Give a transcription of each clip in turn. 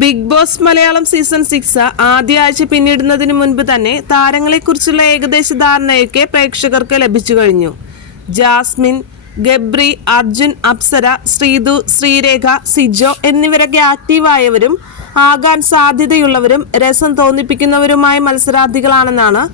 Bigg Boss Malayalam season six ആദ്യ ആഴ്ച പിന്നിടുന്നതിന് മുൻപ് തന്നെ താരങ്ങളെക്കുറിച്ചുള്ള ഏകദേശ ധാരണയൊക്കെ പ്രേക്ഷകർക്ക് ലഭിച്ചു കഴിഞ്ഞു. ജാസ്മിൻ ഗബ്രി അർജുൻ അപ്സര ശ്രീതു ശ്രീരേഖ സിജോ എന്നിവരൊക്കെ ആക്റ്റീവായവരും ആകാൻ സാധ്യതയുള്ളവരും രസം തോന്നിപ്പിക്കുന്നവരുമായ മത്സരാർത്ഥികളാണെന്നാണ്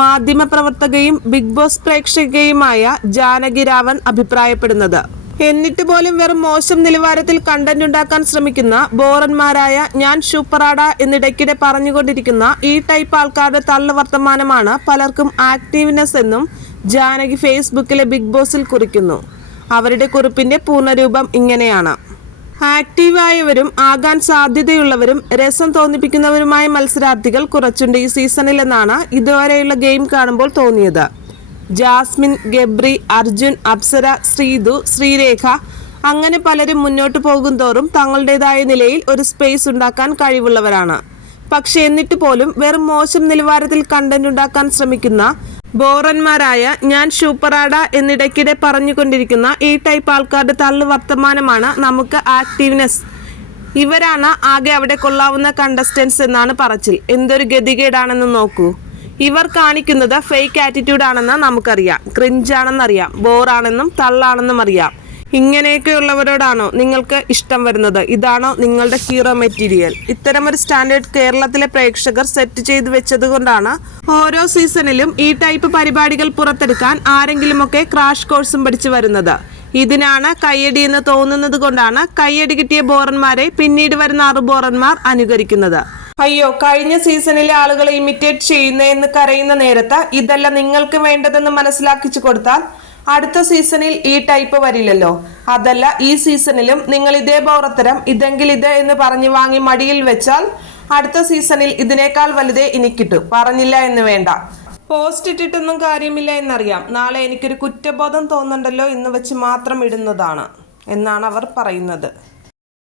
മാധ്യമപ്രവർത്തകയും ബിഗ് ബോസ് പ്രേക്ഷകയുമായ ജാനകി രാവൻ അഭിപ്രായപ്പെടുന്നത്. എന്നിട്ട് പോലും വെറും മോശം നിലവാരത്തിൽ കണ്ടന്റ് ഉണ്ടാക്കാൻ ശ്രമിക്കുന്ന ബോറന്മാരായ ഞാൻ ഷൂപ്പറാട എന്നിടയ്ക്കിടെ പറഞ്ഞുകൊണ്ടിരിക്കുന്ന ഈ ടൈപ്പ് ആൾക്കാരുടെ തള്ള വർത്തമാനമാണ് പലർക്കും ആക്റ്റീവ്നെസ് എന്നും ജാനകി ഫേസ്ബുക്കിലെ ബിഗ് ബോസിൽ കുറിക്കുന്നു. അവരുടെ കുറിപ്പിന്റെ പൂർണരൂപം ഇങ്ങനെയാണ്. ആക്റ്റീവായവരും ആകാൻ സാധ്യതയുള്ളവരും രസം തോന്നിപ്പിക്കുന്നവരുമായ മത്സരാർത്ഥികൾ കുറച്ചുണ്ട് ഈ സീസണിലെന്നാണ് ഇതുവരെയുള്ള ഗെയിം കാണുമ്പോൾ തോന്നിയത്. ജാസ്മിൻ ഗബ്രി അർജുൻ അപ്സര ശ്രീതു ശ്രീരേഖ. അങ്ങനെ പലരും മുന്നോട്ട് പോകും തോറും തങ്ങളുടേതായ നിലയിൽ ഒരു സ്പേസ് ഉണ്ടാക്കാൻ കഴിവുള്ളവരാണ്. പക്ഷെ എന്നിട്ട് പോലും വെറും മോശം നിലവാരത്തിൽ കണ്ടന്റ് ഉണ്ടാക്കാൻ ശ്രമിക്കുന്ന ബോറന്മാരായ ഞാൻ സൂപ്പറാഡ എന്നിടയ്ക്കിടെ പറഞ്ഞുകൊണ്ടിരിക്കുന്ന ഈ ടൈപ്പ് ആൾക്കാരുടെ തള്ളു വർത്തമാനമാണ് നമുക്ക് ആക്റ്റീവ്നെസ് ഇവരാണ് ആകെ അവിടെ കൊള്ളാവുന്ന കണ്ടസ്റ്റൻസ് എന്നാണ് പറച്ചിൽ. എന്തൊരു ഗതികേടാണെന്ന് നോക്കൂ. ഇവർ കാണിക്കുന്നത് ഫേക്ക് ആറ്റിറ്റ്യൂഡ് ആണെന്ന് നമുക്കറിയാം. ക്രിഞ്ചാണെന്നറിയാം ബോറാണെന്നും തള്ളാണെന്നും അറിയാം. ഇങ്ങനെയൊക്കെയുള്ളവരോടാണോ നിങ്ങൾക്ക് ഇഷ്ടം വരുന്നത്? ഇതാണോ നിങ്ങളുടെ ഹീറോ മെറ്റീരിയൽ ഇത്തരം ഒരു സ്റ്റാൻഡേർഡ് കേരളത്തിലെ പ്രേക്ഷകർ സെറ്റ് ചെയ്തു വെച്ചതുകൊണ്ടാണ് ഓരോ സീസണിലും ഈ ടൈപ്പ് പരിപാടികൾ പുറത്തെടുക്കാൻ ആരെങ്കിലുമൊക്കെ ക്രാഷ് കോഴ്സും പഠിച്ചു വരുന്നത്. ഇതിനാണ് കയ്യടി എന്ന് തോന്നുന്നത് കൊണ്ടാണ് കയ്യടി കിട്ടിയ ബോറന്മാരെ പിന്നീട് വരുന്ന അറുബോറന്മാർ അനുകരിക്കുന്നത്. അയ്യോ കഴിഞ്ഞ സീസണിലെ ആളുകളെ ഇമിറ്റേറ്റ് ചെയ്യുന്ന എന്ന് കരയുന്ന നേരത്ത് ഇതല്ല നിങ്ങൾക്ക് വേണ്ടതെന്ന് മനസ്സിലാക്കിച്ചു കൊടുത്താൽ അടുത്ത സീസണിൽ ഈ ടൈപ്പ് വരില്ലല്ലോ. അതല്ല ഈ സീസണിലും നിങ്ങൾ ഇതേ പൗറത്തരം ഇതെങ്കിൽ ഇത് എന്ന് പറഞ്ഞു വാങ്ങി മടിയിൽ വെച്ചാൽ അടുത്ത സീസണിൽ ഇതിനേക്കാൾ വലുതേ ഇനി കിട്ടും. പറഞ്ഞില്ല എന്ന് വേണ്ട. പോസ്റ്റ് ഇട്ടിട്ടൊന്നും കാര്യമില്ല എന്നറിയാം. നാളെ എനിക്കൊരു കുറ്റബോധം തോന്നണ്ടല്ലോ എന്ന് വെച്ച് മാത്രം ഇടുന്നതാണ് എന്നാണ് അവർ പറയുന്നത്.